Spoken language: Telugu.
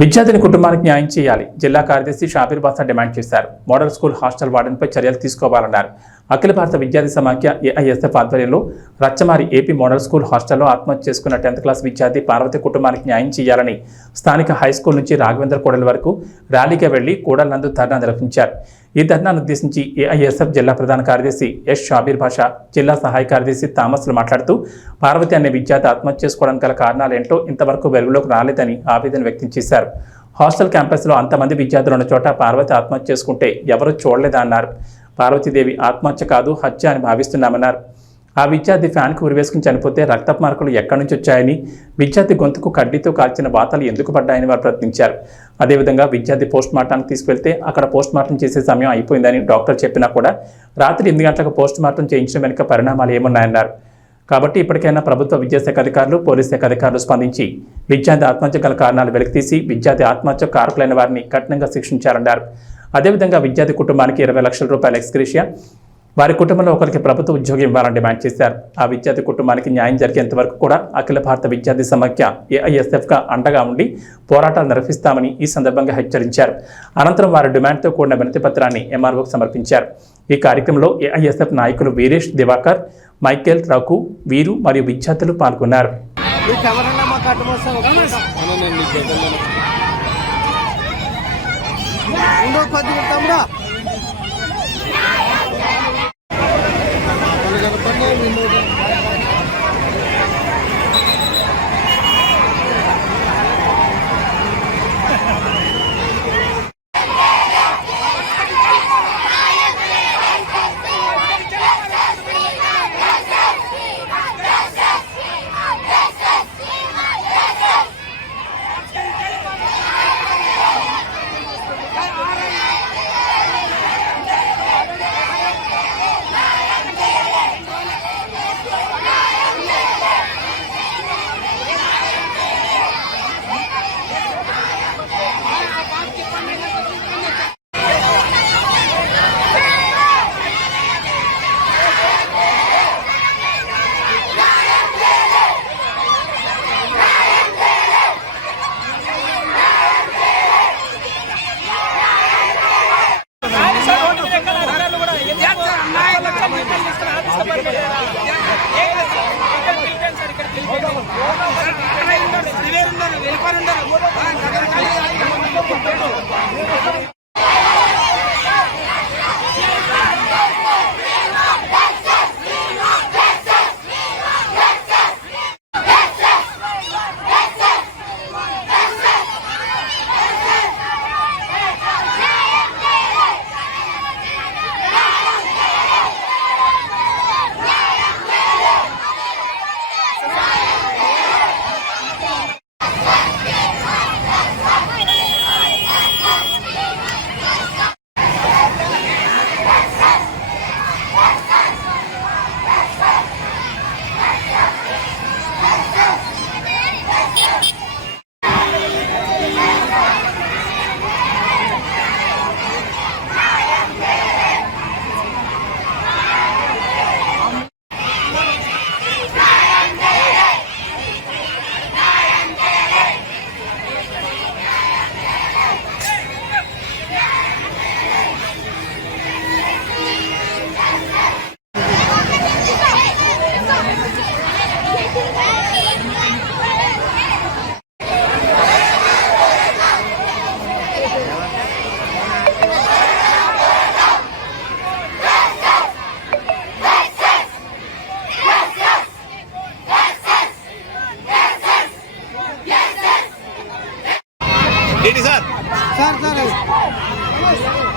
విద్యార్థిని కుటుంబానికి న్యాయం చేయాలి. జిల్లా కార్యదర్శి షాబీర్ బాసా డిమాండ్ చేశారు. మోడల్ స్కూల్ హాస్టల్ వార్డెన్పై చర్యలు తీసుకోవాలన్నారు. అఖిల భారత విద్యార్థి సమాఖ్య ఏఐఎస్ఎఫ్ ఆధ్వర్యంలో రచ్చమారి ఏపీ మోడల్ స్కూల్ హాస్టల్లో ఆత్మహత్య చేసుకున్న టెన్త్ క్లాస్ విద్యార్థి పార్వతి కుటుంబానికి న్యాయం చేయాలని స్థానిక హై స్కూల్ నుంచి రాఘవేంద్ర కూడలి వరకు ర్యాలీగా వెళ్ళి కూడల నందు ధర్నా నిర్వహించారు. ఈ ధర్నాను ఉద్దేశించి ఏఐఎస్ఎఫ్ జిల్లా ప్రధాన కార్యదర్శి ఎస్ షాబీర్ భాషా జిల్లా సహాయ కార్యదర్శి థామస్లు మాట్లాడుతూ పార్వతి అనే విద్యార్థి ఆత్మహత్య చేసుకోవడానికి గల కారణాలేంటో ఇంతవరకు వెలుగులోకి రాలేదని ఆవేదన వ్యక్తం చేశారు. హాస్టల్ క్యాంపస్లో అంతమంది విద్యార్థులు ఉన్న చోట పార్వతి ఆత్మహత్య చేసుకుంటే ఎవరూ చూడలేదన్నారు పార్వతీదేవి ఆత్మహత్య కాదు హత్య అని భావిస్తున్నామన్నారు. ఆ విద్యార్థి ఫ్యాన్కు ఉరివేసుకుని చనిపోతే రక్తపు మార్కులు ఎక్కడి నుంచి వచ్చాయని విద్యార్థి గొంతుకు కడ్డీతో కాల్చిన వాతలు ఎందుకు పడ్డాయని వారు ప్రశ్నించారు. అదేవిధంగా విద్యార్థి పోస్ట్ మార్టానికి తీసుకెళ్తే అక్కడ పోస్ట్ మార్టం చేసే సమయం అయిపోయిందని డాక్టర్ చెప్పినా కూడా రాత్రి ఎనిమిది గంటలకు పోస్ట్ మార్టం చేయించడం వెనుక పరిణామాలు ఏమున్నాయన్నారు. కాబట్టి ఇప్పటికైనా ప్రభుత్వ విద్యాశాఖ అధికారులు పోలీస్ శాఖ అధికారులు స్పందించి విద్యార్థి ఆత్మహత్య గల కారణాలు వెలికితీసి విద్యార్థి ఆత్మహత్య కారకులైన వారిని కఠినంగా శిక్షించారన్నారు. అదేవిధంగా విద్యార్థి కుటుంబానికి ఇరవై లక్షల రూపాయల ఎక్స్గ్రేషియా వారి కుటుంబంలో ఒకరికి ప్రభుత్వ ఉద్యోగం ఇవ్వాలని డిమాండ్ చేశారు. ఆ విద్యార్థి కుటుంబానికి న్యాయం జరిగేంత వరకు కూడా అఖిల భారత విద్యార్థి సమాఖ్య ఏఐఎస్ఎఫ్గా అండగా ఉండి పోరాటాలు నిర్వహిస్తామని ఈ సందర్భంగా హెచ్చరించారు. అనంతరం వారి డిమాండ్తో కూడిన వినతి పత్రాన్ని ఎంఆర్ఓకి సమర్పించారు. ఈ కార్యక్రమంలో ఏఐఎస్ఎఫ్ నాయకులు వీరేష్ దివాకర్ మైకేల్ రఘు వీరు మరియు విద్యార్థులు పాల్గొన్నారు. ఉండో Ay, ఏంటి సార్? Sir sir.